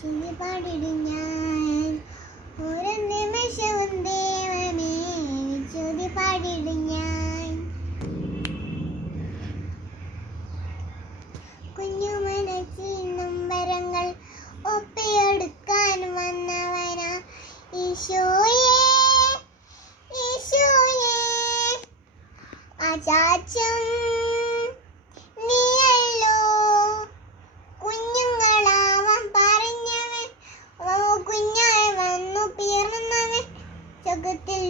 ചൊല്ലി പാടിടും ഞാൻ ഓരോ നിമിഷവും ദേവനെ ചൊല്ലി പാടിടും ഞാൻ. കുഞ്ഞു മനസ്സിൽ നൊമ്പരങ്ങൾ ഒപ്പിയെടുക്കാൻ വന്നവനാ ഈശോയേ, ഈശോയേ. ആചാച്ചം നീയല്ലോ കുഞ്ഞുങ്ങളാവാൻ പറഞ്ഞവൻ, കുഞ്ഞായി വന്നു പിറന്നവൻ. ജഗത്തിൽ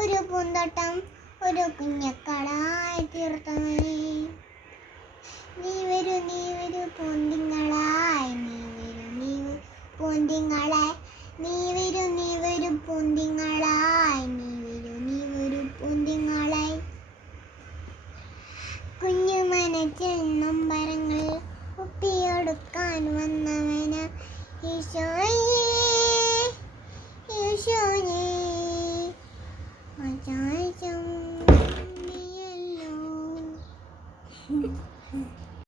ഒരു പൂന്തോട്ടം ഒരു കുഞ്ഞക്കളായി തീർത്തവൻ. നീ വരൂ പൂന്തിങ്ങളായി, നീ വരൂ പൂന്തിങ്ങളായി, നീ വരൂ പൂന്തിങ്ങളായി, നീ വരൂ പൂന്തിങ്ങളായി. കുഞ്ഞു മനസ്സിൽ നൊമ്പരങ്ങൾ ഒപ്പിയെടുക്കാൻ വന്നവന ഈശോയേ, ഈശോയേ. ആചാര്യം നീയല്ലോ.